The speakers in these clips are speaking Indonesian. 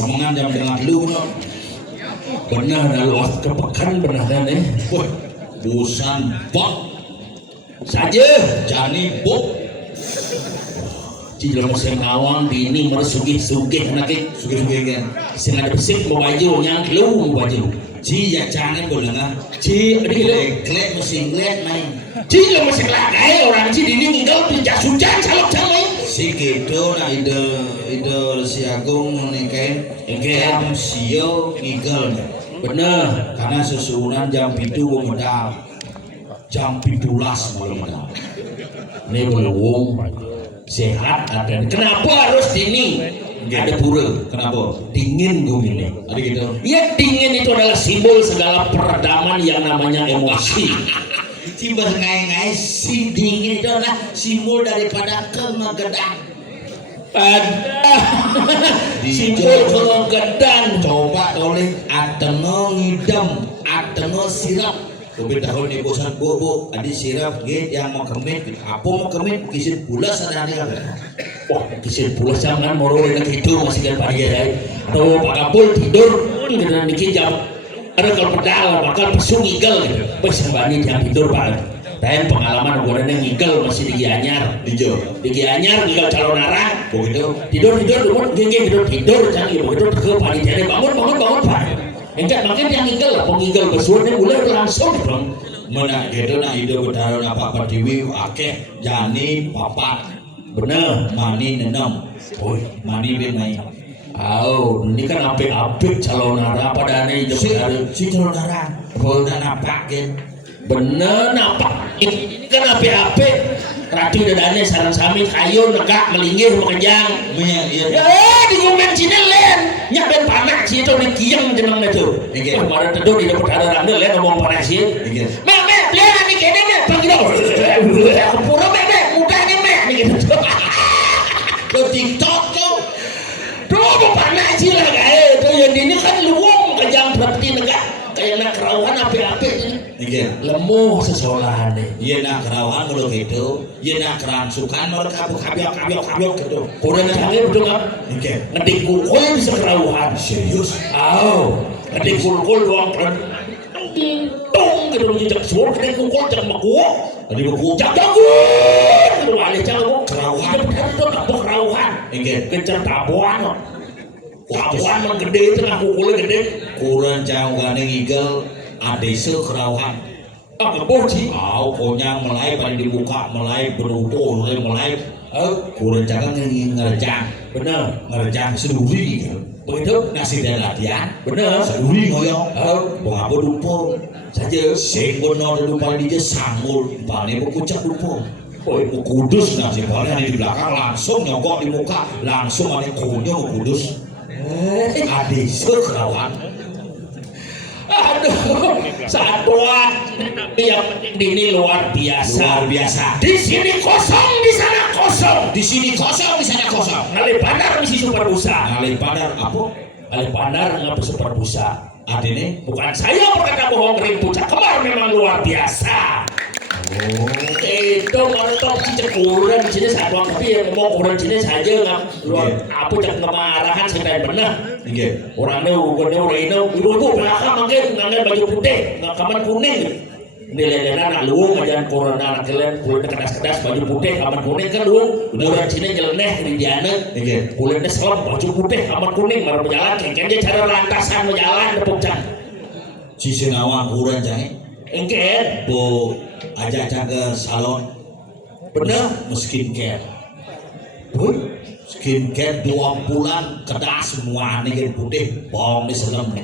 semangat jam tengah lu no. Benar dah luas kepekan benar dah nih. Wah, busan bok saja jani bok. Jika musim awang bini meresugih-sugih anaknya sugih-sugih kan. Sing ada bisik mau baju yang lu mau baju. Ji ya jangan boleh ngah. Ji adik klek musim klek main. Ji lo masih lagai orang ji dini nggal pinjak sujan calok jamai. Si gitu nah ide si Agung menikahin jam sio nggal. Bener karena susunan jam itu gue medal. Jam 17 malam medal. Ini belum sehat ada. Kenapa harus dini? Ada pura. Kenapa? Dingin gue ini. Ada gitu. Ya dingin itu adalah simbol segala peredaman yang namanya emosi. Simbol ngai-ngai si dingin itu adalah simbol daripada kemegedan. Simbol kemegedan. Coba tolong ateno ngidam, ateno sirap. Tapi tahun ini bosan bobo, adik sirap gitu yang mau kemit, apa mau kemit kisir pulas ada nih kan? Wah kisir pulas jangan moro enak tidur masih kan pagi ya. Tuh Pak Kapul tidur, dengan bikin jam. Ada kalau pedal bakal pesung ngigel gitu. Bersambani jam tidur Pak. Dan pengalaman gue ada ngigel masih di Gianyar, di Gianyar ngigel calon arah, begitu tidur tidur canggih begitu ke panitia bangun Pak. Enggak makin yang ngigel lah, pengigel bersuaranya mulai langsung dong. Mana gitu nah ide bertaruh apa diwi akeh jani papa bener mani nenem, mani benai. Ini kan apik calon arah pada ane si calon arah, dan apa kan? Bener apa? Ini kan apik. Ratu dadane sarang sami kayu negak melinggir mengenjang. Di ngomen Cina len. Nya ben panak sih itu di kieng jeneng itu. Kemarin teduh di dapat ada rame len ngomong panas sih. Mek lihat nih kene mek panggil. Pura mek mudahnya mek gitu. Lo TikTok tuh. Tuh panas sih lah kayak itu yang ini kan luwung kejang berarti negak kayak nak kerauhan apik-apik ini. Lemuh sesolahan deh. Iya nak kerauhan mulu gitu. Iya nak kerangsukan mulu kabyok gitu. Kurang canggih betul nggak? Ngedik kukul bisa kerauhan. Serius? Ngedik kukul doang keren. Tung gitu jejak suara ngedik kukul jangan makuok. Tadi makuok jagung. Gitu alih jagung. Kerauhan. Itu apa kerauhan? Kejar tabuan. Tabuan menggede itu nak kukulnya gede. Kurang canggih ngigel. Adese kerauhan. Keboci. Konyang mulai paling dibuka, mulai berutuh, mulai kurang jangan ngerjang. Bener, ngerjang seduri gitu. Begitu nasi dan latihan. Bener, seduri ngoyong. Bangapa dupo saja. Senggono dupa dia sangul, paling berkucak dupo. Kudus nasi paling di belakang langsung nyogok di muka, langsung ada konyol kudus. Adese kerauhan. Aduh, satwa yang ini luar biasa. Di sini kosong, di sana kosong. Di sini kosong, di sana kosong. Ngalih Pandar misi super busa. Ngalih Pandar apa? Ngalih Pandar ngapa super busa? Adine bukan saya berkata bohong, ring puncak kembar memang luar biasa. Itu mantap sih cekuran di sini satwa tapi yang ngomong kurang sini saja nggak luar apa cek nama arahan sampai benar. Orangnya udah ibu belakang mungkin ngangen baju putih nggak kaman kuning. Nilai-nilai anak luung ajaran corona anak kalian kulit kedas baju putih kaman kuning kan luung orang sini nyeleneh di diana kulitnya selop baju putih kaman kuning baru berjalan kayaknya dia cara lantasan berjalan depok can. Si Sinawang kurang jangan. Engket bu ajak ke salon bener skincare skincare 2 bulan kedas semua nih putih bong di selam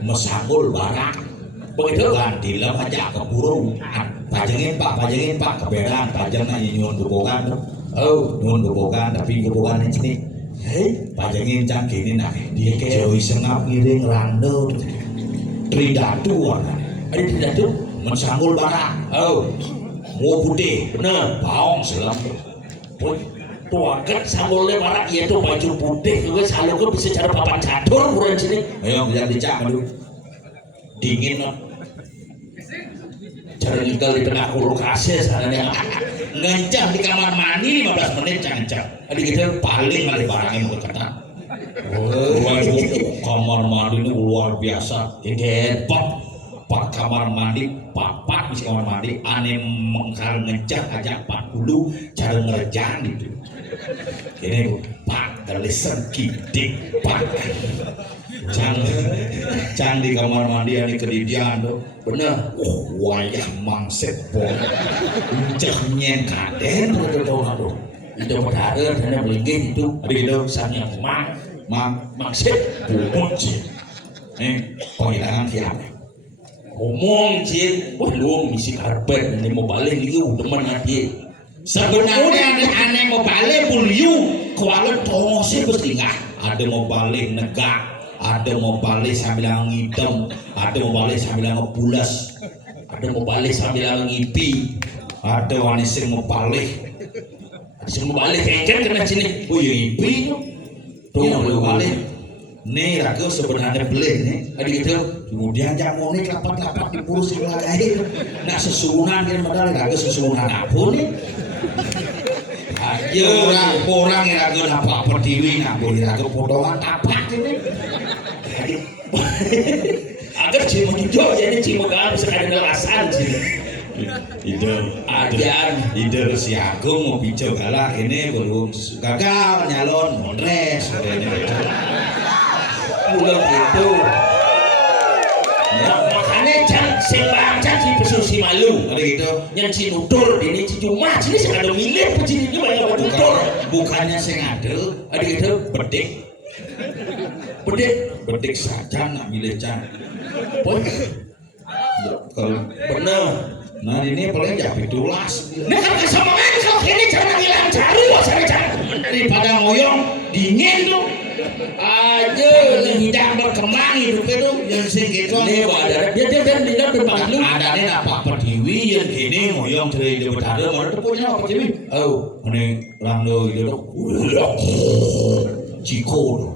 mesangul barang begitu kan dilem aja ke burung pajangin pak keberan pajang nanya nyun gebogan tapi gebogan ini pajangin cang gini nah dia jauhi sengap ngiring rando tridatu warna ada tridatu mensanggul barang mau putih bener baong selam tuakan sanggulnya barang itu baju putih juga selalu kan bisa cara papan catur kurang sini ayo bisa dicak aduh dingin cara tinggal di tengah kulkasnya sana ngancam di kamar mandi 15 menit ngancam adik kita paling kali barangnya mau keketan Waduh, kamar mandi ini luar biasa. Gede, pak kamar mandi, papat di kamar mandi, aneh mengkal ngejak aja 40 cara ngerjang gitu. Ini pak galesan kidik pak. Can di kamar mandi ane kedidian tuh. Bener, wayah mangset pol. Uncak nyen kaden tuh. Itu berdarah dan belinggih itu. Ada gitu, sanya mangset bunci. Panggilan siapa? Ngomong cik, wah lu misi karpet, ini mau balik liu, teman hati. Sebenarnya aneh mau balik pun liu, kalau tongosnya bertingkah. Ada mau balik negak, ada mau balik sambil ngidem, ada mau balik sambil ngebulas, ada mau balik sambil ngipi, ada wanita mau balik, ada mau balik kengket kena sini, oh ya ngipi, tuh mau balik. Nih ragu sebenarnya beli nih, ada gitu. Kemudian jamu nih lapat dipurus di belakang. Nak sesunan kan padahal ragu sesunan apa nih? Ayo orang yang ragu apa pertiwi nak boleh ragu potongan tapak ini. Agar cuma hijau jadi cuma kalau sekadar ngelasan sih. Ide si Agung mau hijau galak ini belum gagal nyalon mondres. Udah gitu. Makanya sing baca si pesusi malu. Ada gitu. Yang si nutur ini si cuma sini sing ada milih begini ini banyak nutur. Bukannya sing ada gitu. Bedik saja nak milih can. Kalau bener. Nah ini paling jadi tulas. Nah kan kesamaan kalau ini jangan hilang jaru, daripada ngoyong dingin tuh. Aja tidak berkembang hidup itu yang sing gitu. Nih ada dia berbantu. Ada nih apa pertiwi yang gini ngoyong dari dia berada mana tuh punya apa pertiwi? Oh, ini rando itu tuh. Ciko.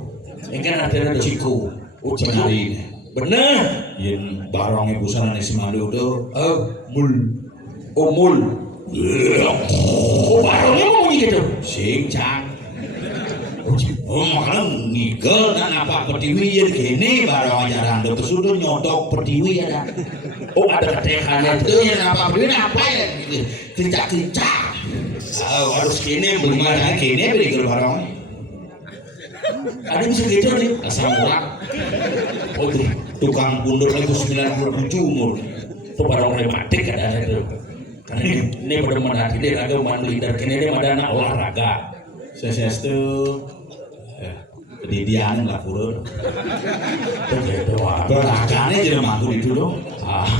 Ini kan ada Ciko. Oh cari ini. Bener. Yang barangnya busana si Madu tuh. Oh, mul. Oh barangnya mau gitu. Sing cang. Oh makanya ngigel dan apa pertiwi yang gini barang ajaran dokter sudah nyodok pertiwi ada. Oh ada ketekannya itu yang apa pertiwi apa ya kicak. Oh harus gini belum ada gini beri barang. Ada bisa gitu nih asal murah. Oh tuh tukang bundur itu 97 umur. Itu barang rematik ada itu. Karena ini benar-benar ini raga mandu leader kini dia ada anak olahraga. Saya itu kedidian lah purun. Belakangnya jadi mangkuk itu loh.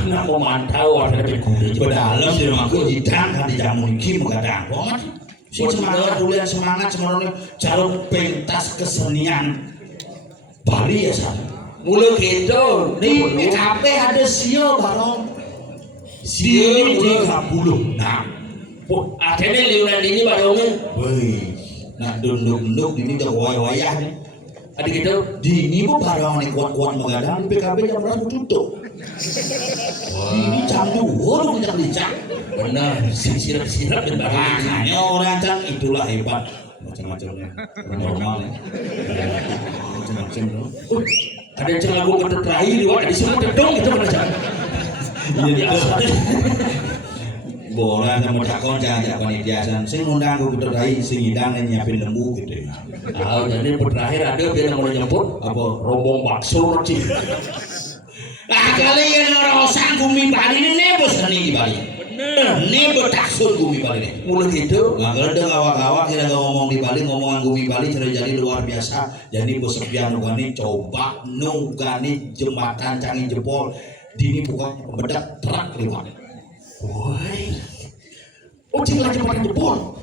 Nak mau mantau ada di dalam jadi mangkuk hidang kan di jamu ini mengadang banget. Si semangat semuanya calon pentas kesenian Bali ya sana. Mulu gitu. Nih PKP ada sio barong. Sio 30. Nah, akhirnya liuran ini barongnya. Wih. Nah dunduk ini udah wayah nih. Ada gitu. Di ini bu barang nih kuat mengadang di PKB jam berapa tutup. Ini jam 2 kita licak. Benar. Sirap dan barangnya orang can itulah hebat. Macam-macamnya. Normal ya. Macam-macam loh. Ada yang lagu kata terakhir di semua gedong itu mana can. Iya. Bola sama cakon jangan panitiasan. Sing undang gue terakhir sing hidang nyiapin lembu gitu. Tahu jadi terakhir ada dia mau nyebut apa rombong bakso cing. Kalian orang osang Gumi Bali ini nebus nih di Bali. Bener. Nebus taksud Gumi Bali ini. Mulai gitu. Nggak ada ngawak-ngawak kita ngomong di Bali ngomongan Gumi Bali jadi luar biasa. Jadi besepian nugani coba nugani jembatan canggih jempol. Dini bukan bedak terak lewat. Woi, cing lagi pakai jempol.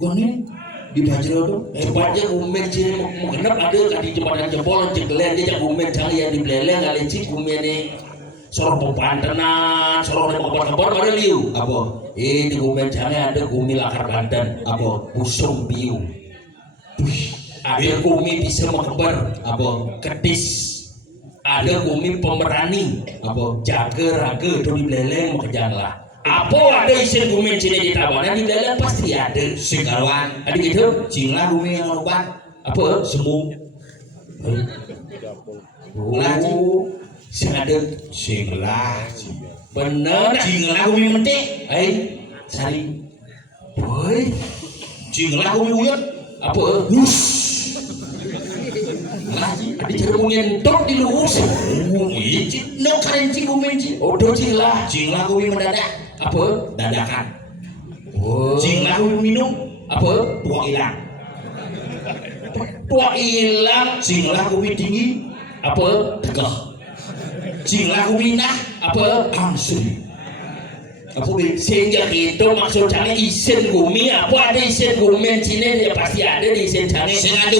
Goni di Bajro tuh. Hebatnya umen cing mau kenap ada di jembatan jempol cing kalian dia umen canggih yang di beleleng kali cing umen nih. Sorong pepantenan, sorong kabar ada liu. Apa? Di umen canggih ada gumi lakar Banten. Apa? Busung biu. Ada gumi bisa mengkebar. Apa? Kedis. Ada gumi pemerani apa jaga raga itu di beleleng mau kejar lah apa ada isin gumi cina di tabanan di beleleng pasti ada singkawan ada gitu cinglah gumi yang obat Apa? Semu. Ngaji. Sing ada sing lah. Bener. Sing lah umi mentik. Sari. Boy. Sing lah umi uyut. Apa? Lus. Ngaji. Adi cara mengentok di lus. No karen cing umi cing. Odo cing lah. Cing lah umi mendadak. Apa? Dadakan. Cing lah umi minum. Apa? Buang hilang. Buang hilang. Cing lah umi tinggi. Apa? Tegah. Cing lah umi nah. Apa? Hangsuri. Apa sehingga itu maksudnya isen gumi apa ada isen gumi Cina dia pasti ada di isen canggih. Sing ada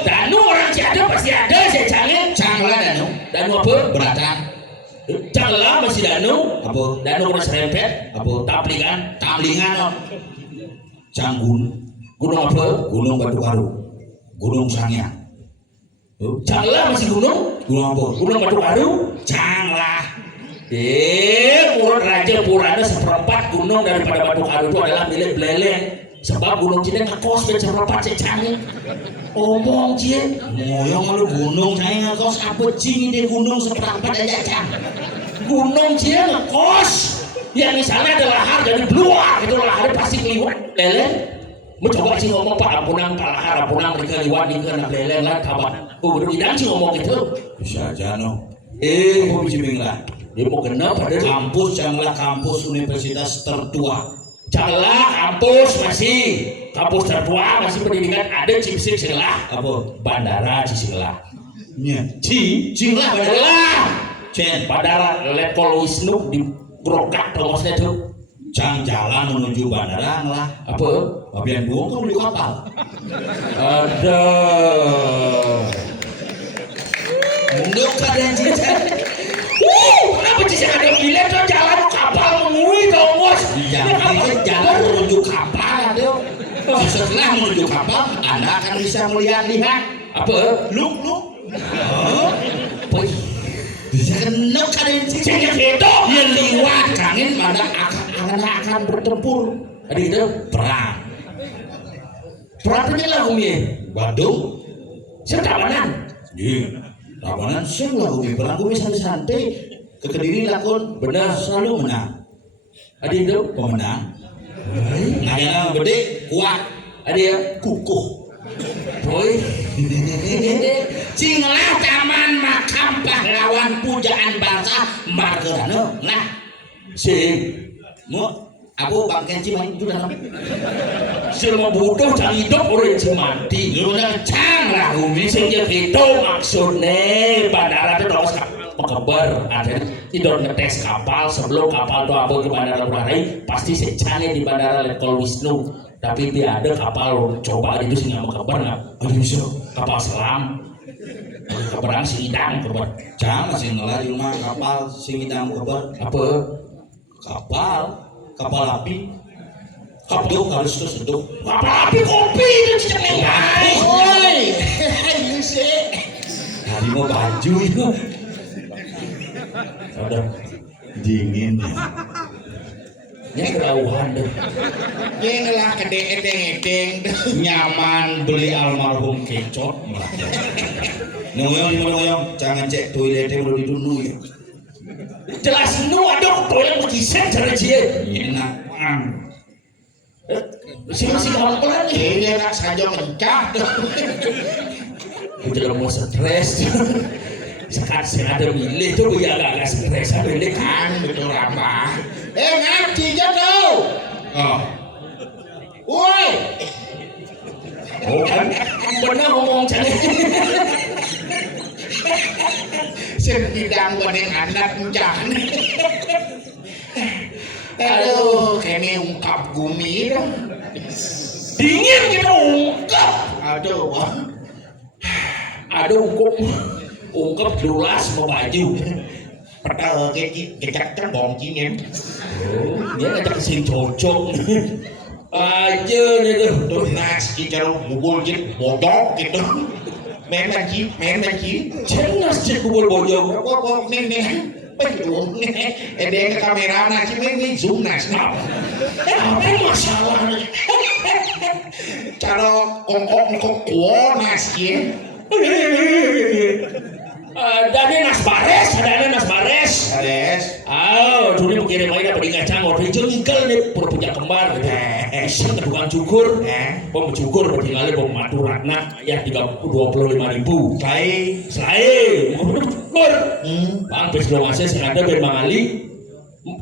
danu orang Cina pasti ada isen canggih. Canglah danu apa? Beratan. Canglah masih danu. Apa? Danu kena serempet. Apa? Tamlingan. Canggun. Gunung apa? Gunung Batu Karu. Gunung Sangyang. Canglah masih gunung. Gunung apa? Gunung Batu Karu. Canglah. Menurut Raja Purana seperempat gunung daripada Batu Karu itu adalah milik Beleleng. Sebab gunung Cina ngekos dan seperempat secangnya. Omong cie. Ngoyong lu gunung saya ngekos apa cing di gunung seperempat aja cang. Gunung Cina ngekos. Ya misalnya ada lahar jadi bluar itu lahar pasti keliwat Beleleng. Mencoba sih ngomong Pak Ampunang, Pak Lahar, Ampunang mereka liwat di kena Beleleng lah kabar. Udah idang sih ngomong gitu. Bisa aja no. Mau bicara lah. Dia mau kenal pada kampus Canglah kampus universitas tertua. Canglah kampus masih kampus tertua masih pendidikan ada Cipsik Singlah apa Bandara Cisinglah. Nya Cinglah Bandara. Bandara Letkol Wisnu di Grokak tongosnya tuh. Cang jalan menuju bandara lah. Apa? Babian buang kan menuju kapal. Ada. Nduk kadang cincang. Kenapa sih ada bilet tuh jalan kapal mengui tongos? Iya, ini jalan menuju kapal tuh. Setelah menuju kapal, Anda akan bisa melihat apa? Look. Bisa kena kadang cincang itu. Yang liwat kangen pada akan bertempur. Ada itu perang. Perang lah umi. Badung. Setabanan. Iya. Tabanan sing lah umi perang umi santai. Ke Kediri lakon benar selalu menang. Ada itu pemenang. Ngayana gede kuat. Ada ya kukuh. Boy. Cinglah taman makam pahlawan pujaan bangsa margerana. Nah. Sing mau aku bangken cimain itu dalam semua butuh cang hidup orang cimati luna cang lah umi sehingga itu maksudnya bandara itu terus pekebar ada tidak ngetes kapal sebelum kapal itu apa ke bandara Burai pasti secangnya di bandara Letkol Wisnu tapi dia ada kapal coba itu sih nggak mekebar nggak ada bisa kapal selam keberang sing idang kebar cang masih ngelari rumah kapal sing idang kebar apa kapal api kapal harus keseduk kapal api kopi itu cengeng woi ini sih tadi mau baju itu ada dingin ya kerauhan deh ini lah kede edeng nyaman beli almarhum kecot ngoyong jangan cek toiletnya udah didunu ya jelas nu ada toilet berkisah cara dia enak masih kalau pelan ini enak saja mencah udah mau stres sekarang ada milih tuh ya agak stres ada milih kan betul apa ngaji aja tuh woi kan benar ngomong cari sedang badeng anak mencan. Aduh, kayaknya ungkap gumi dong. Dingin gitu ungkap. Aduh, ungkap dulas mau baju. Padahal kayak terbong cingin. Dia ngajak sing cocok. Aja nih tuh nas kita bubul gitu bodok gitu. Main lagi, cengas cek bubul bojong. Kok nih, pedung nih. Dia ke kamera nanti main zoom nas. Apa masalahnya? Cara kongkong kuonas ya. Dane nas bares, dane nas bares. Ades. Dulu mengirim aja pada ngacang orang itu ngikal nih pura punya kembar gitu. Iseng tukang cukur, bom cukur bertinggal bom maturatna ya 25.000. Selai, cukur. Bang pes lo masih sengaja ben mangali.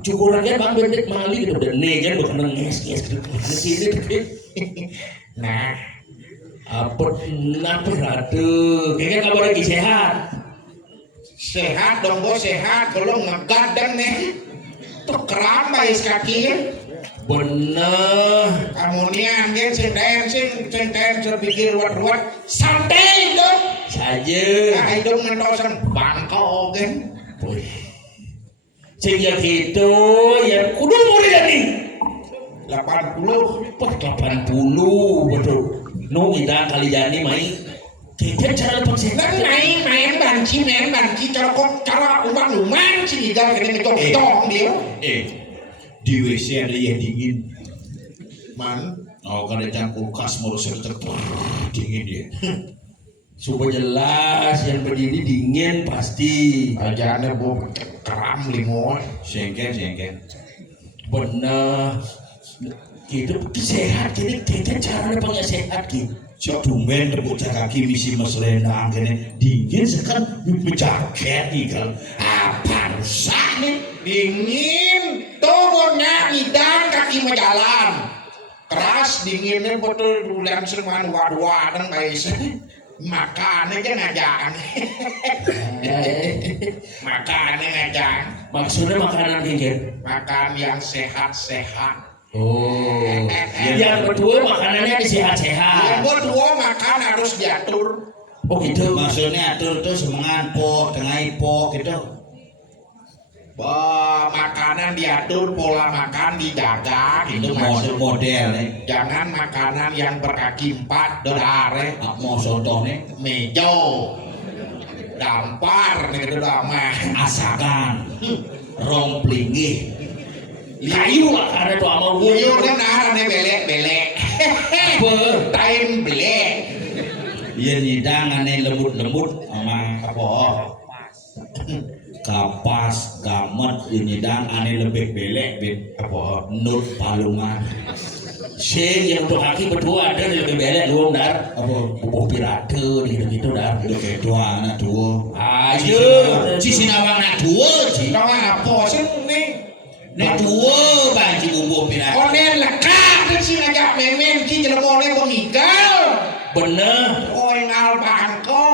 Cukurannya bang ben mangali gitu dene kan bukan nges gitu. Sini Nah, apa ratu? Kayaknya kabar lagi sehat. Sehat dong bos sehat. Kalau ngegadang nih, tuh keramai kakinya. Bener. Amunian dia senten terpikir ruat santai dong. Saja. Nah hidung mentosan bangkau kan. Sehingga gitu ya kudu murid nih. 80 betul. No kita kali jani main. Kita cara lepasnya. Main banci cara uman sih dia kena tong dia. Di WC ada yang dingin. Man, Kalau ada kulkas mau dingin dia. Supaya jelas yang berdiri dingin pasti. ajaannya bu keram limo. Sengken. Benar. Gitu sehat jadi kita cara punya sehat gitu. Sedumen bocah kaki misi meselena angkene dingin sekarang berjaket kan. Apa rusaknya dingin tobonya idang kaki menjalan keras dinginnya betul bulan seruan waduan guys makan aja ngajakan Maksudnya makanan dingin. makan yang sehat-sehat. Yang berdua makanannya Yang sehat-sehat. berdua makan harus diatur. Oh gitu. Maksudnya atur tuh semangat pok, tengah pok gitu. Makanan diatur, pola makan dijaga gitu Model jangan makanan yang berkaki 4 dodare mau contohnya mejo dampar gitu mah asakan romplingi kayu karena tuh sama buyur dan arane belek time belek iya nyidang aneh lembut sama apa kapas gamet nyidang aneh lebih belek apa nut palungan yang untuk kaki berdua ada lebih belek luang dar apa bubuh pirate gitu dar udah kayak dua anak dua ayo si sinawang anak dua sih apa sih nih nek dua banci bubuh pirate konen lekat sih ngajak memen ki jelemone pemigal bener ngal bangko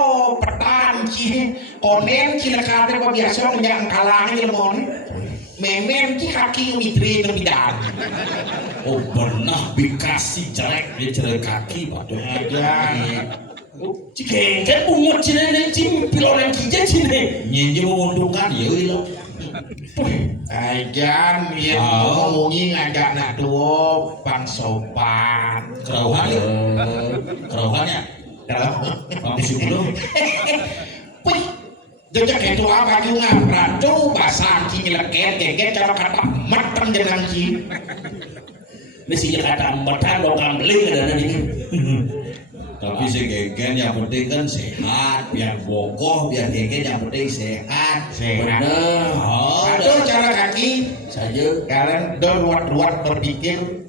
petan ki konen ki lekat biasa ngajak kalangan jelemone memen ki kaki mitri lebih dan. Oh benar bikasi jelek dia jelek kaki pada aja. Jika kan umur cina nih cim pilonan kijang cina nyenyi menguntungkan ya lo. Ajan ya ngomongi ngajak nak tuh bang sopan. Kerauhannya, bang Sublo. Wih, jajak itu apa juga ratu bahasa ki leket geget cara kata matang jenang ki. Mestinya kata matang dokang beli kadang ini. Tapi si gegen yang penting kan sehat, biar bokoh, biar gegen yang penting sehat. Benar. Aduh cara kaki saja. Kalian ruat berpikir.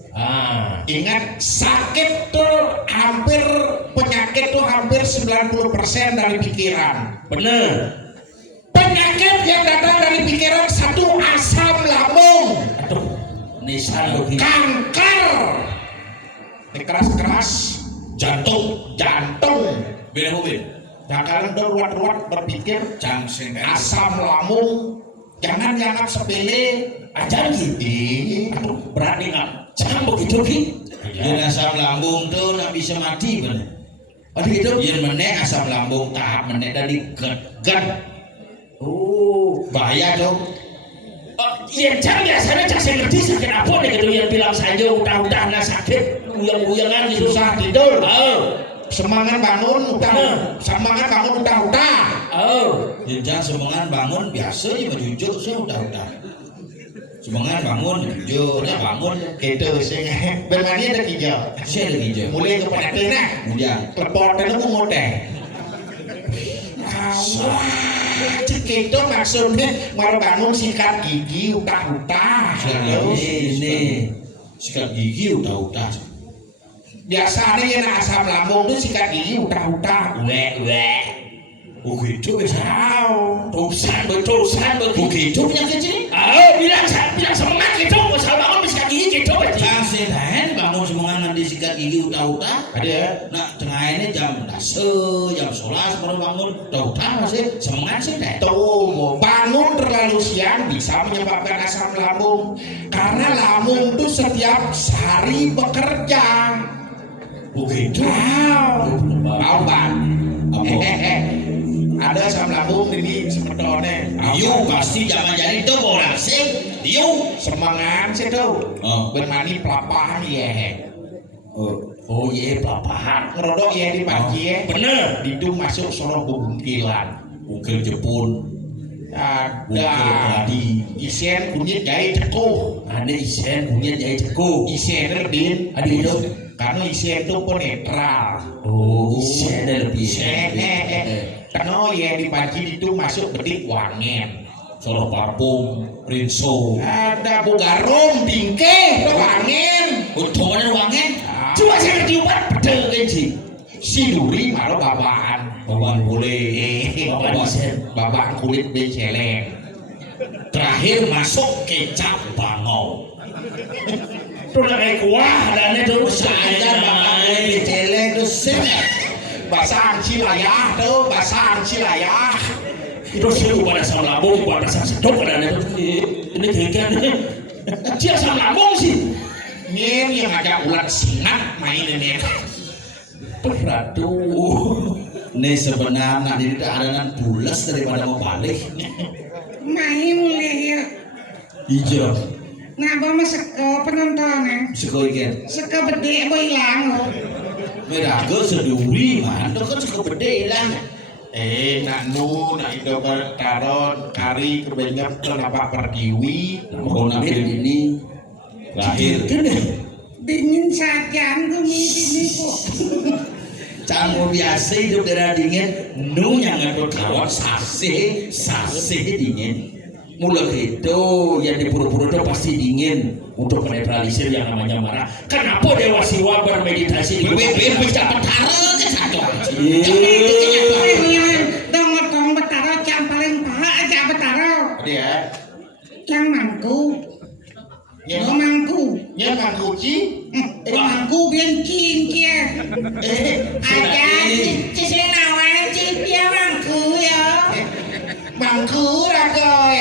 Ingat sakit tuh hampir penyakit tuh hampir 90% dari pikiran. Benar. Penyakit yang datang dari pikiran satu asam lambung. Aduh, nisan loh. Kanker. Keras-keras. Jantung. Beda mobil. Nah kalian ruat berpikir asam lambung. Jangan dianggap sepele. Ajar gitu. Aduh, berani nggak? Jangan begitu ki. Yang asam lambung tuh nggak bisa mati bener. Aduh gitu. Yang menek asam lambung tahap menek dari gen. Oh, bahaya dong. Yang jangan biasanya saya ngerti sakit apa nih gitu yang bilang saja udah nggak sakit uyang-uyangan gitu. Susah tidur. Semangat bangun udah. Yang jangan semangat bangun biasa ya menunjuk saya udah. Semangat bangun, hijau, dah bangun. Gitu sih. Bermani ada hijau. Saya ada hijau. Mulai ke penate nah. Kemudian, Klepot dan aku ngoteh. Gitu maksudnya mau bangun sikat gigi utah-utah. ini sikat gigi udah. Biasanya yang asam lambung itu sikat gigi utah-utah. Oh gitu bisa. Tusan Begitu penyakit ini? bilang semangat gitu, asal bangun sikat gigi gitu. Kasih tahan bangun semangat di sikat gigi udah. Ada ya? Nah tengah ini jam 10, jam 11 baru bangun udah masih semangat sih teh. Tuh, bangun terlalu siang bisa menyebabkan asam lambung. Karena lambung itu setiap hari bekerja. Begitu. Tahu bang? Apa? Ada asam lambung ini sebetulnya. Diu pasti zaman jadi itu orang sih. Diu. Semangat sih tuh. Oh. Bermani pelapahan ya. Oh iya pelapahan. Ngerodok ya di pagi ya. Bener. Itu masuk soroh bubungkilan. Ukil Jepun. Ada Gladi. isen kunyit jahit cekuh. Ada isen kunyit jahit cekuh. Isen lebih. Ada itu. Karena isen itu pun netral. Oh, isen ada lebih. Karena ya di pagi itu masuk bedik wangen. Solo parfum, rinso. Ada bugarum, bingke, wangen. Utuhnya wangen. Cuma saya diubat bedel sih. Si duri malah babaan. Bawaan boleh. Babaan isen. Babaan kulit beceleng. Terakhir masuk kecap bangau. Tuh kayak kuah dan itu Sadar bapak beceleng itu sih. Basaan cilayah tuh, basaan cilayah. Itu sih pada asam lambung, pada asam sedok ada ini kayaknya. Dia asam lambung sih. Ini yang ada ulat sinat main ini. Aduh. Ini sebenarnya ini ada bulas daripada mau balik. Main mulai ya. Hijau. Ngapa masuk penontonnya? Sekoikan. Seka bede boy hilang. Meraga seduri man, itu kan cukup gede lah. Nak itu bertaron kari kebanyakan kenapa perdiwi. Mau nampil ini lahir. Dingin saja, gue mimpi nih kok. Canggung biasa hidup daerah dingin, nu yang ngadut kawan sase dingin. Mulai itu yang di pura-pura itu pasti dingin untuk menetralisir yang namanya marah. Kenapa Dewa Siwa bermeditasi di BBB bisa betara ke satu? Dong betaro yang paling paha aja betaro. Dia, Yang mangku. Yang mangku. yang mangkuci. Mangku bencing kia. Aja cici nawan cici dia mangku ya. Mangku raga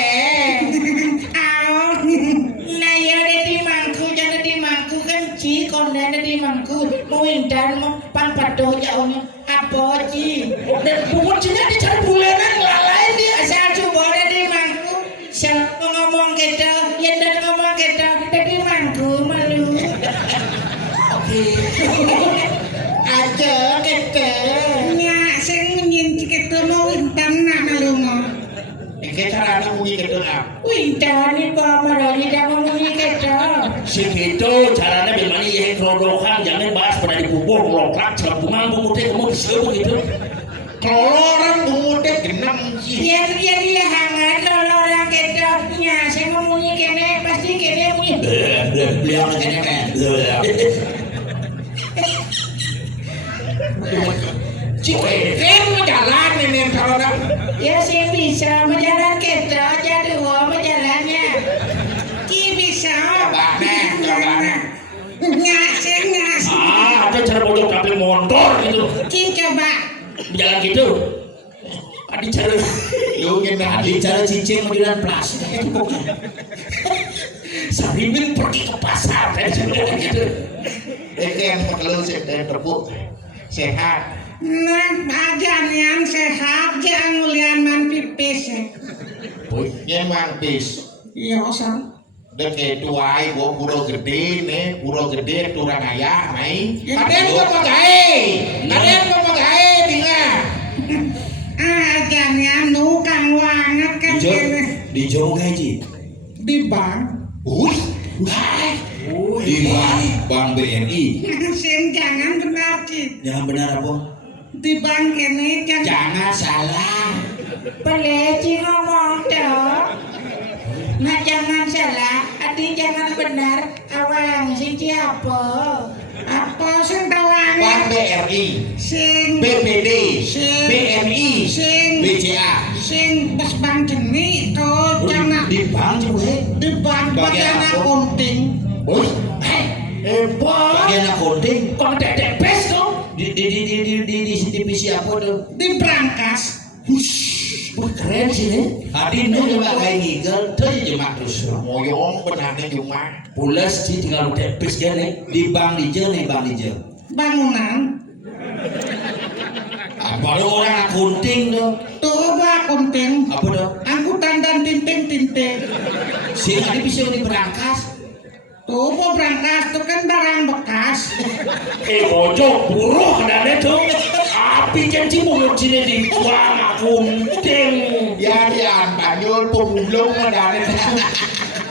Nah ya di mangku jangan di mangku kan ci kondan di mangku mau indan mau pan pado jauhnya apa ci dan bungkusnya dicari bulanan lalai dia asal coba di mangku siapa ngomong kita ya dan ngomong kita di mangku malu oke aja kita nyak sing nyin kita mau indan nak malu mau kita ada bunyi kedengar. Wintan ini bawa tidak memenuhi kita. Si itu caranya bagaimana ya kerodokan jangan bahas pada dikubur ngelokrak celak bunga pemutih kamu bisa begitu. Kalau orang bumutnya genang sih. Dia hangat kalau orang kita punya saya memenuhi kene pasti kene punya. Beliau kayaknya kan. Cikem jalan ini kalau orang. Ya saya bisa menjalan kita aja dua menjalannya. Ki bisa. Coba. Ngasih. Ada cara bocor kabel motor gitu. Ki coba. Jalan gitu. Adi cara. Adi cara cincin modelan plastik. Sarimin pergi ke pasar kan gitu. Yang perlu saya tepuk sehat. Nah, badan yang sehat jangan mulian man pipis. Yang mampis. Iya, Sang. Dek tuai gua pura gede turang ayah mai. Ya, Kadang gua pagae. Tinggal. Jangan nu kang wanget kan Di Jawa gaji. di bank. Di bank BNI. Sing jangan benar Ci. Jangan benar apa? Di bank ini Jangan salah. Peleci ngomong dong. Nah jangan salah, adi jangan benar. Awang sing siapa? Apa sing tawang? Bank BRI, Sing BPD, Sing. BNI, Sing BCA. sing bos bank jenis to jangan Di bank juga. di bank bagian Bagian apa? akunting. Hebat. Bagian accounting. Kok dedek bes tuh? Di divisi apa tuh? Di brankas. Keren sih nih. Adi nu juga kayak ngigel, terus jemak terus. Moyong benarnya cuma. Pulas sih tinggal udah bis kan nih. Di bank di bank di Bangunan. Apa lu orang accounting tuh? Tuh akunting. Apa tuh? Angkutan dan tinting-tinting. Si Adi bisa di berangkas. Tuh brankas tuh kan barang bekas. Bojok buruh kadang itu. Api janji mulut sini di uang accounting. Ya, Banyul pemulung benarnya.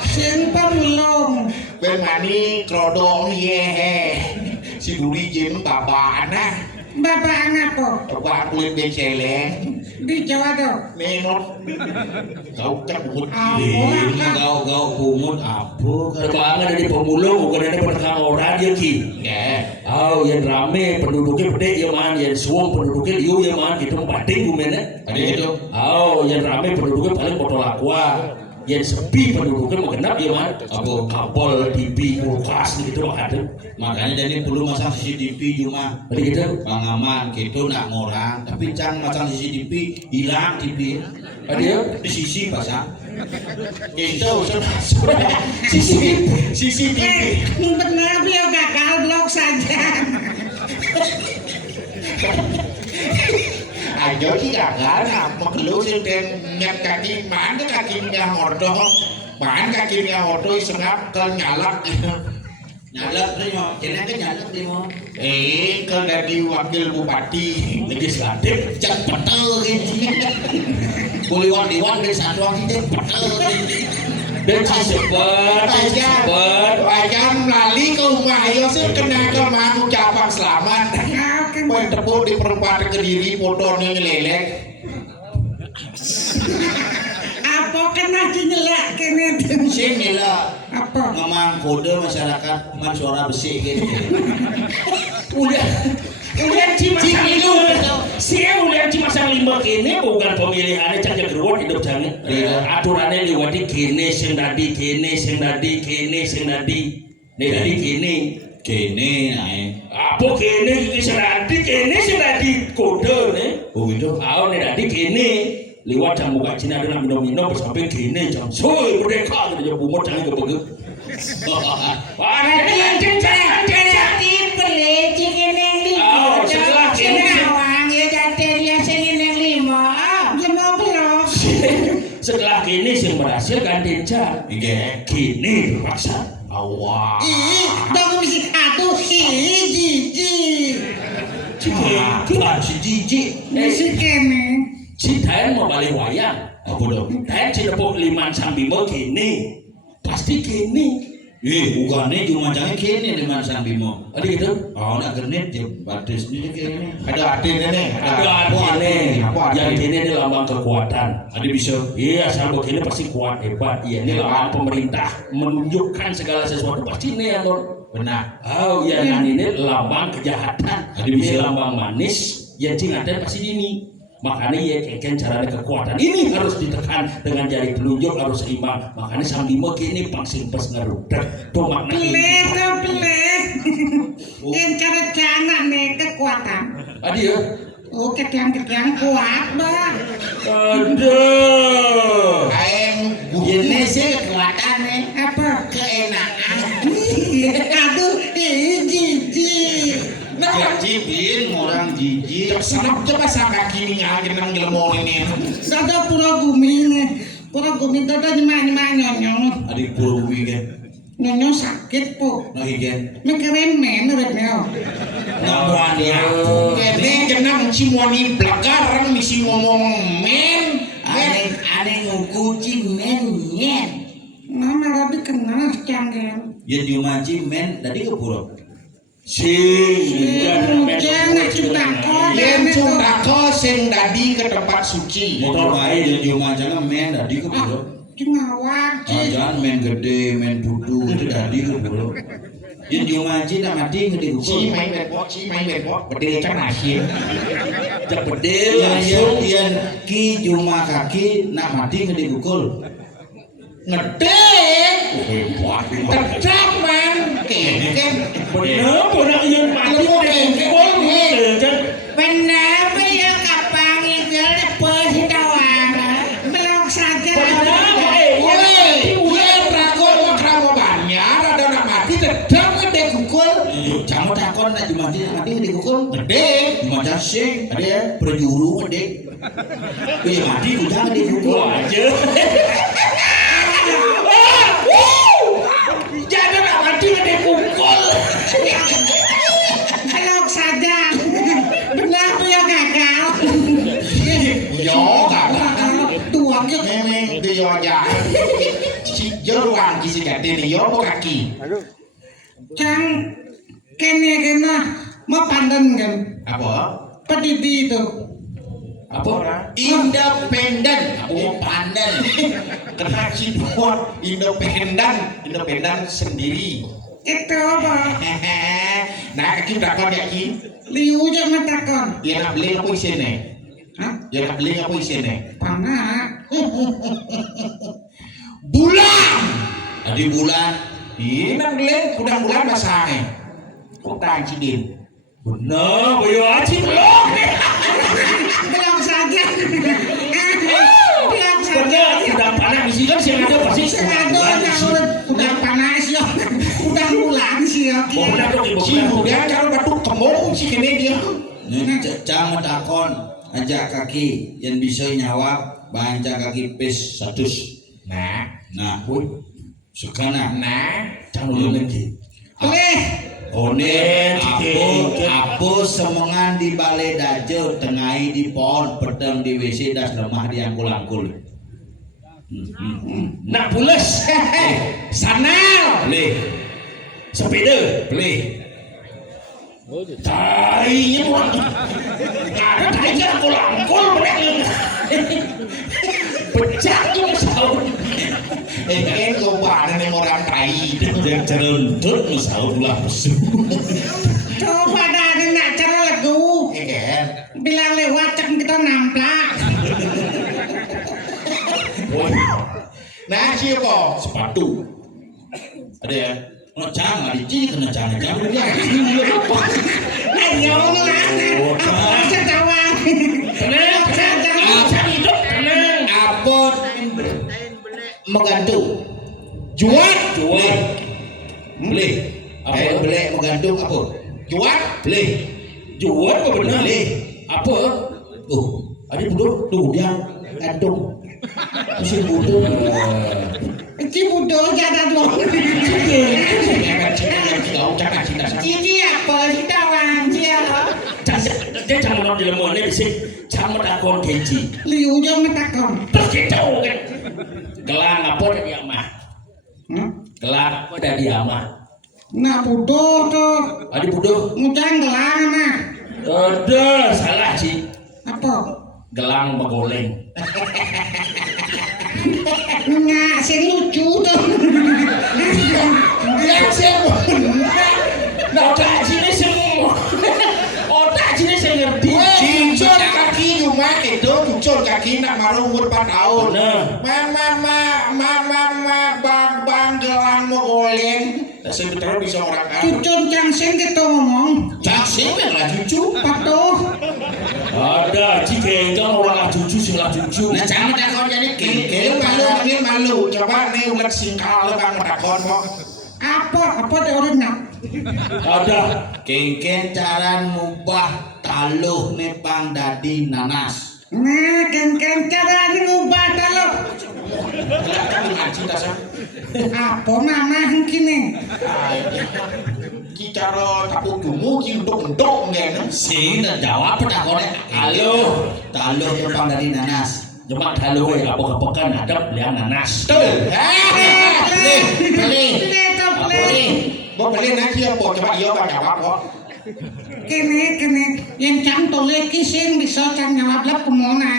Sing pemulung. Ben mani krodong ye. Si Duri jem babana. Bapak apa? Coba kulit beceleng. Di Jawa tuh. Menot. Kau cabut. Kau pungut apa? Kebangan dari pemulung bukan dari penekang orang dia ki. Ya. Oh, yang rame penduduknya gede ya man, yang suang penduduknya liu ya man, gitu bating gimana? Ada itu. Oh, yang rame penduduknya paling botol aqua. Yang sepi penduduknya mengenap ya man. Apa kabel, TV, kulkas gitu makanya. Makanya jadi perlu masang CCTV cuma. Jadi gitu. Pengaman gitu nak ngorang, tapi cang masang CCTV hilang TV. Ada di sisi pasang. Itu CCTV. Benar dia gagal blok saja. Ayo sih gagal apa lu sih nyat kaki mana kakinya motor. Mana kakinya motor senap ke nyalak. Nyalak tuh yo, kena kan nyalak di mau. Kalau dari wakil bupati Legislatif cek betul gitu. Buliwan-liwan dari satuan itu betul gitu. Dan cepet, aja melalui ke rumah ayo sih kena ke mau ucapan selamat. Poin tepuk di perempatan Kediri fotonya ngelelek. Apa kena nyelak kene Sini lah. apa? Memang kode masyarakat memang suara besi gitu. Udah cimasang itu. Saya udah cimasang lima kene bukan pemilihannya cak geruan hidup jangan. Aturannya liwati kene sing tadi kene sing tadi kene sing tadi. Nih tadi kene. Kene nae. Apa kene iki sing tadi kode nih. Oh gitu. Nih tadi kene. Liwat jam buka Cina dengan minum-minum sampai kene jam soy merdeka gitu bumut jangan kebege. Wah, ini jangan jadi peleci kene lima. Setelah kene awang ya jadi dia sing nang lima. Lima belum. Setelah kene sing berhasil ganti cat. Iya. Kene terpaksa. Awak. Dong mesti atuh jiji. Si Jiji. Si kene. Si Dayan mau balik wayang. Apa dong? Dayan cinepuk liman sambimo kene. Pasti kene. Bukannya cuma jangan kene di mana Sang Bimo. Ada gitu? Oh, nak genit ya batis ni kene. Ada artinya nih. Ada artinya. Apa Yang artinya? kene ini lambang kekuatan. Ada bisa. Iya, sama kene pasti kuat hebat. Iya, ini lambang pemerintah menunjukkan segala sesuatu pasti ini yang Benar. oh ya yang ini lambang kejahatan. Ada bisa. Ini lambang manis. Yang cingaten pasti ini. Makanya ya keken caranya kekuatan ini harus ditekan dengan jari telunjuk harus seimbang. Makanya Sang Bimo kini pangsil pas ngerudak. Tuh makna ini. Peleh. Yang cara anak nih kekuatan. Ada ya. Oh ketiang kuat bang. Aduh. Aeng Ini sih kekuatan nih. Apa? Keenakan. Aduh, jijik. Jijik, orang jijik. senap coba sang kaki ini aja nang jelmo ini. Ada pura gumi nih. Pura gumi itu ada nyemang nyonyong. Adik puluh weekend. Nyonyong sakit po. Nah weekend. Mikirin men uripnya. Namuan ya. Kene jenang cimoni blagarang misi ngomong men. Aneh ngukucing men. Mama Rabi kenal. Janggen. Yen Jumanji men dadi kepuro. Jangan cutakon. Yen cutako sing dadi ke tempat suci. Motor wae yen Jumanji men dadi kepuro. Ngawak Jangan men gede, men budu itu dadi kepuro. Yen Jumanji nak mati gede Chi kepuro. main bedbot bede can asin. Cepedel yen ki Juma kaki nak mati gede kukul. Ngedek. Tetap man. Kengken. Bener yang mati kengkol bener. Kenapa ya kapang itu perhitungan belum saja. Tetap ngedek kukul. Jangan takon nak Jumanji nak mati gede kukul. Ngedek. Jumanji sing ada ya perjuru gede. Iya mati udah gede kukul Aja. Jangan nak mati ngedek kukul. Belum saja. Benar tuh ya gagal. Yo kakak. Tuangnya Memang dia yo aja. Si jeruan kisi kate ni yo kaki. Cang kene mau pandan kan Apa? pedidi itu Apa? Independen. Apa pandan? Kena si dua independen sendiri. itu apa Nah kaki berapa dia ki? liu aja matakon Dia nak beli apa isinya? hah Dia nak beli apa isinya? panah Bulan. Tadi bulan Ini nak beli kudang bulan masangnya. Kudang cidin. Bener, boyo aci belum. belum saja belum saja Bener, udah panas di sini kan sih ada persis. ada udah panas ya udah bulan sih ya Oh, bener dong, ibu. Si bulan kalau batuk tembok si kene dia. Jangan takon ajak kaki yang bisa nyawab banca kaki pes 100. Nah, Nah, sekarang nah, jangan lagi. boleh Onen apa semengan di balai dajo tengahi di pohon pedang di WC das lemah di angkul-angkul. Nak pules. sanal. Boleh, Sepeda. boleh. Tainya buat. Ada tainya angkul bener. Pecah tuh sahur. Coba ada yang orang tai. Yang ceruntut sahur lah besu. coba dari nak cara lagu Kan? bilang lewat cek kita nampak Nah, siapa? Sepatu. Ada ya? Oh, jangan dici kena jangan dia. ayo lah apa setawang Tenang, tenang. Hidup tenang. Apa menggantung? Jual, Boleh. Boleh. Apa? Boleh menggantung apa? jual. Boleh. Jual apa benar? Boleh. Apa? Tuh, ada bodoh tuh dia gantung. Mesin bodoh. Ci budo jada dong. Jangan cinta yang kau jangan cinta. Cici apa kita wang cia. Dia jangan mau dilemon ini sih. Jangan takon kenci. Liu jo metakon. Terus kita kan. Gelang apa dari amah? Gelang apa dari amah? Nah budo tuh Adi bodoh. ngucang gelang nah. Ada salah sih. Apa? Gelang begoleng. Nggak sing lucu tuh. Yang siapa? Otak sini semua. Otak sini saya ngerti. Cucur kaki cuma itu cucur kaki nak malu umur 4 tahun. Mama, bang gelang mau goleng. Sebetulnya bisa orang kan? Cucun cang sing kita ngomong. Cacing lah cucu. Patuh. Ada jika orang lah cucu sih lah cucu. Nah, jangan takon jadi Kengkel malu. Coba nih ulat singkal bang takon mau. Apa teh orang nak? Ada. kengken cara ngubah taluh nepang dadi nanas. Nah kan cara ngubah taluk. Dengan cinta sah. Apa mama kini? Cara tapuk dumu ki untuk nggak? Sing dan jawab takone. Halo, taluh nepang dadi nanas. Cuma halu apa kepekan ada belian nanas. Tuh. Beli. Lihat Bố phải lên nói kia bộ cho bạn yêu và chào bác bố. Kene yang cang tole kising bisa cang jawab lap kemana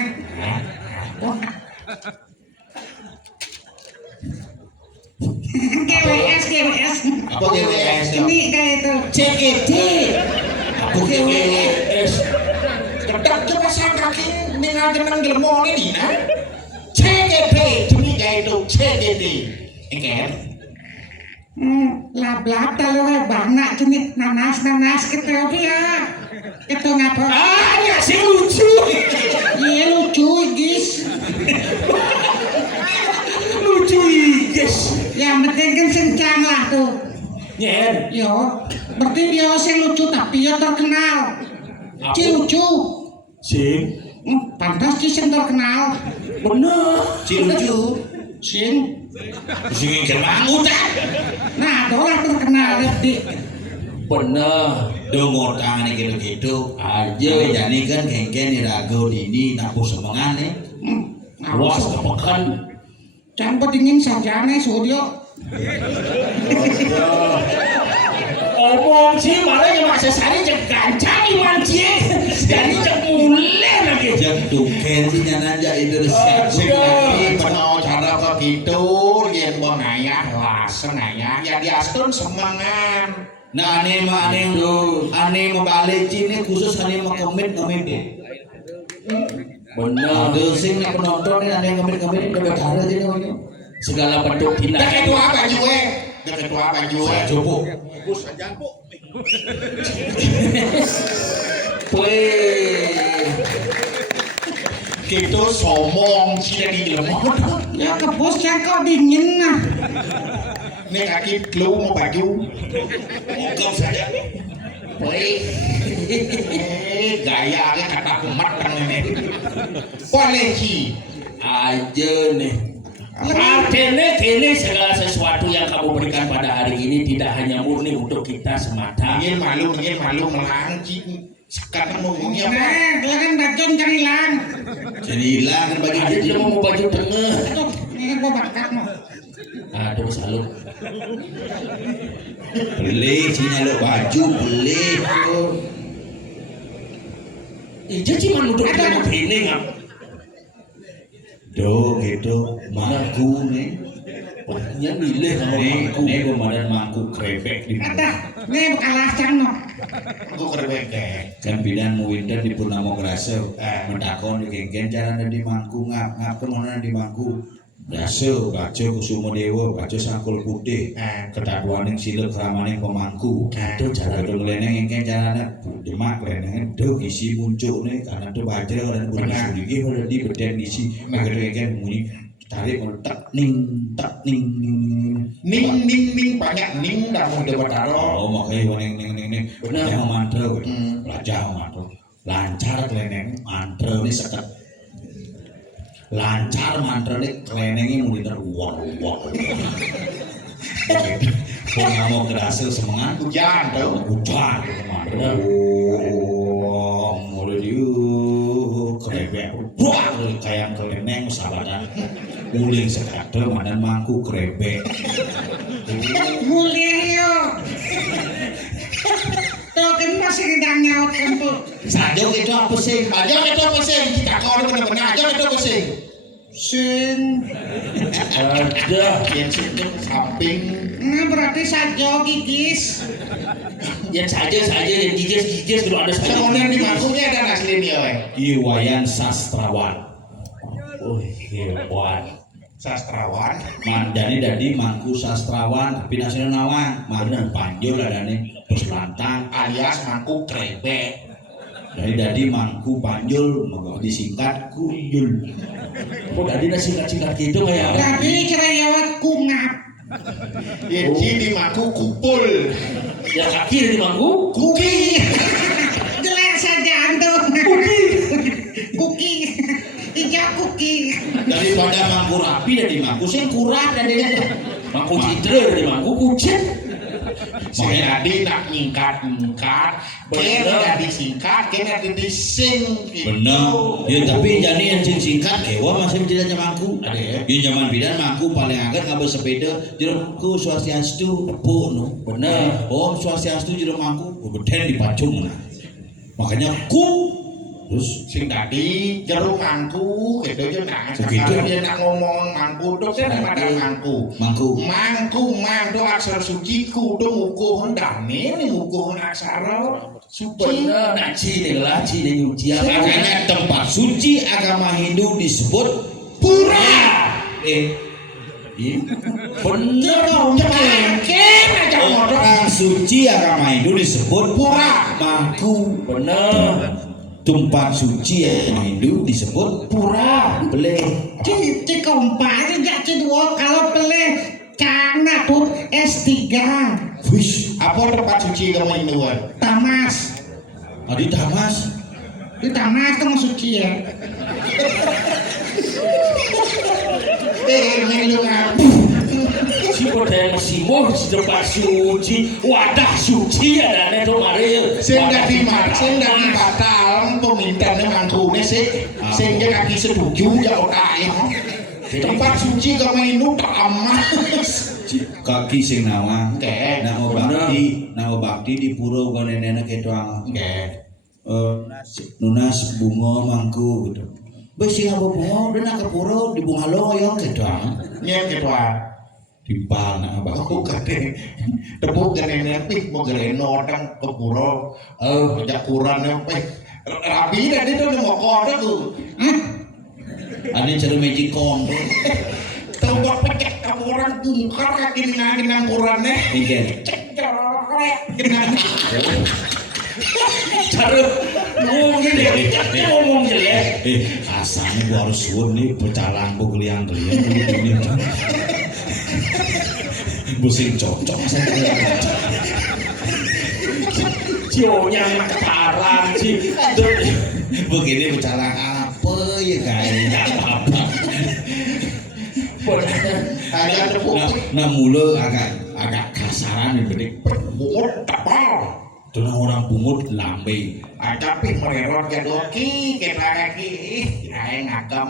GWS Apa GWS? ini kayak itu CGT. Aku GWS. Kedak coba sang kaki ningal jeneng gelemo ini Dina. CGT, cumi kayak itu CGT. Ikan. lap kalau banyak jenis nanas gitu ya itu ngapa Ya sih lucu. iya lucu guys Lucu guys. yang penting kan sencang lah tuh Nyen. yo berarti dia sih lucu tapi dia terkenal Ci lucu Sing. pantas Ci sing terkenal Bener. Si lucu. sing Sing kemangu tak. nah dolah terkenal di Bener. Dongor tangan gitu-gitu. Aja. Jadi kan kengken rago dini napu semengane. Awas kepekan. campur dingin saja nih Suryo Omong sih malah yang masa sari cek gancang iman cie. Jadi cek mulai lagi. Jak tuken sih aja Indonesia. Sing lagi penuh cara kok gitu, yen mau ngayah langsung ngayah, ya diastun semangan. Nah aneh mah aneh mau balik Cina khusus aneh mau komit. Bener. Ada sing penonton ini aneh komit udah cara sih namanya. Segala bentuk tindak. Dek ketua baju Dek ketua baju Coba. Gitu somong sih lagi lemot. ya ke bos kok dingin nah Nih kaki lu mau baju. Bukan saja. Gaya kata matang ini. Polisi. Aja nih. Kene segala sesuatu yang kamu berikan pada hari ini tidak hanya murni untuk kita semata. Ingin malu melangci. Sekarang mau ini apa? nah dia kan bacon kan hilang Jadi hilang kan bagi Ada dia mau baju tengah. tuh ini gua bakat mau Aduh salut. beli Cina lo baju beli. Ija cuma duduk begini ngap. Do gitu mangku nih. Pokoknya milih sama mangku. Nih komandan mangku krebek di ada nih kalah cang no Aku kerbek. kan bidan mu winter di Purnama Grasa mentakon di kengken caranya di mangku ngap kemana di mangku Daso baca Kusuma Dewa baca Sangkul Putih ketaduaning sila keramaning pemangku itu cara itu meleneng engken caranya demak leneng itu isi muncul nih karena itu baca dan bunyi sedikit udah di beden isi begitu engken bunyi tarik tak ning Ning banyak ning dah mau dapat taruh. oh makanya ning benar mantra belajar mantra lancar leneng mantra ini seket lancar mantra ini kelenengnya mau diter uang kok nggak mau kerasa semangat Hujan tuh. hujan mantra mulai diu kerebek wah kayak keleneng sahabat muling sekadar mandan mangku kerebek mulia yo tuh kan masih tidak nyaut untuk saja itu apa sih Aja itu pusing. Kita kau benar-benar aja itu pusing. sing Ada. Yang situ samping. nah berarti saja gigis Yang saja yang gigis kalau ada saja. Kemudian di mangkunya ada aslinya weh. Iwayan sastrawan Oh hebat. Sastrawan. Mandani dadi mangku sastrawan tapi nasine nawang mangku panjul adane terus lantang Alias mangku krebek. dadi mangku panjul maka disingkat kuyul. Kok tadi singkat-singkat gitu kayak jadi cerewet kungap Yang di mangku kupul. yang kaki di mangku. Kuki. jelek saja antum kuki hijau kuki Daripada mangku rapi dari mangku sing kurang dan dia Mangku citra dari mangku kucing. Saya tadi nak nyingkat-nyingkat, kena disingkat, kena dising. Bener. Ya tapi jadi yang singkat kewa masih tidak mangku. Ada ya? Di zaman bidan mangku paling agak ngabel sepeda jero ku swastiastu po no. Bener. Om swastiastu jero mangku beden dipacung nah. Makanya ku terus Sing tadi jeruk mangku, gitu aja nah. Begitu. Sekarang dia nak ngomong mangku, terus saya pada mangku. mangku Mangku aksara suci kudu ngukuhun dane nih ngukuhun aksara suci. Bener, nah cini lah, cini nyuci apa? makanya tempat suci agama Hindu disebut Pura. Bener dong, Cekin aja ngomong. orang suci agama Hindu disebut Pura. mangku. bener. Tempat suci agama Hindu disebut Pura. boleh. Ci kompa aja C2 kalau peleh karena tuh S3 Wish, Apa tempat suci kamu Hindu? tamas adi tamas. di tamas kamu suci ya Hindu ngapu. Si bodeng simuh si tempat suci, wadah suci ada itu mari. Sing dadi batal pemintane mangkune sih. Sing kaki setuju ya otae. Tempat suci kamu Hindu tak amas. Kaki sing nawang. Oke. Nama bakti di pura bukan nenek ketuang. Oke. Nunas bunga mangku gitu. Besi apa bunga dan nak pura di bunga lo yang ketuang. Nyen ketua. Timpal nak abah. Aku kate tepuk gane nepik mau gane nodang ke pura. Jak kuran nepik. Rabi tadi tuh mau kode tuh. Ada cara magic kondo. Tembak pecek kamu orang bungkar kaki nang kurannya. Ikan. Kenang. Cara ngomong ngomong jelek. Asalnya gua harus suun nih pecalang gua geliang-geliang ini. Busing cocok Cionya anak parang sih. begini pecalang apa ya kayaknya apa Ada tepuk. nah mula agak kasaran nih bedik Bungut tapal. tuh orang pungut lambe Tapi mererot ke doki kita kaki. Ayo ngagam.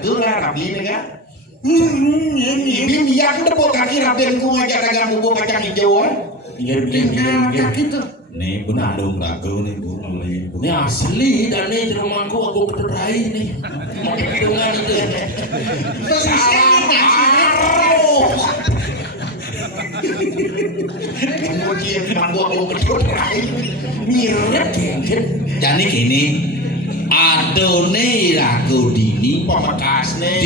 Tuh lah rabi ini kan. Ini yang tepuk kaki rabi ku ngajak dagang bubuk kacang hijau. tinggal kaki tuh nih benar dong lagu nih bu Ini asli dan ini di rumahku aku keterai nih. Dengan itu. Kemudian manggu aku keturai. Mirip genggen. jadi gini adone lagu dini Pemekas nih.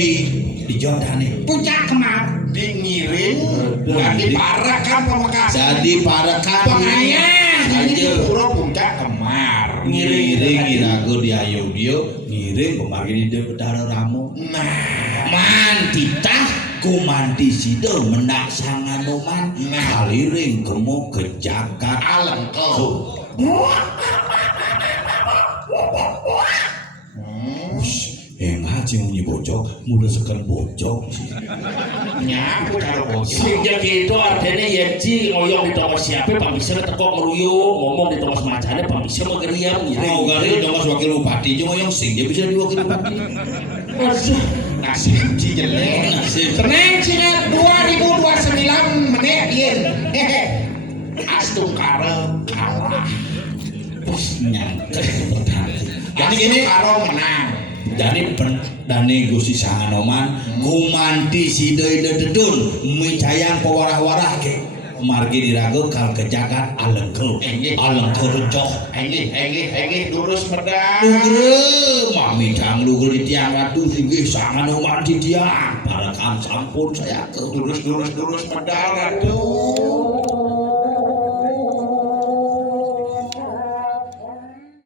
di Jordani puncak kemar Di ngiring. Lagi parah kan pemekas. jadi para Pengayang. Ini di aja pura puncak kemar. ngiring lagu di Ayodhya ngiring pemargin di Betara Ramu Nah. mantitah kumanti sido menak sanganoman kaliring kemo kejakat Alam kau. yang haji ngunyi bojok mudah sekali bojok Nyapu karo bocah. Sing jadi itu artinya ya ci ngoyong di toko siapa pamisnya tekok meruyuk ngomong di toko semacamnya pamisnya mau geriam mau kali dong wakil bupati cuma yang sing dia bisa diwakil bupati Nasib ci jelek. Tenang Cina 2029 menit yen. Hehe. Astung karo kalah. terus nyangkut Jadi gini karo menang. jadi dani gusi sanganoman kumanti sidoi dededun micayang pewarah-warah ke margi dirago kal kejakat alengko rencok Enge lurus medang. lugre mami dang lugre di tiang ratu singgih sanganoman di tiang barakan sampun saya ke Lurus medang ratu.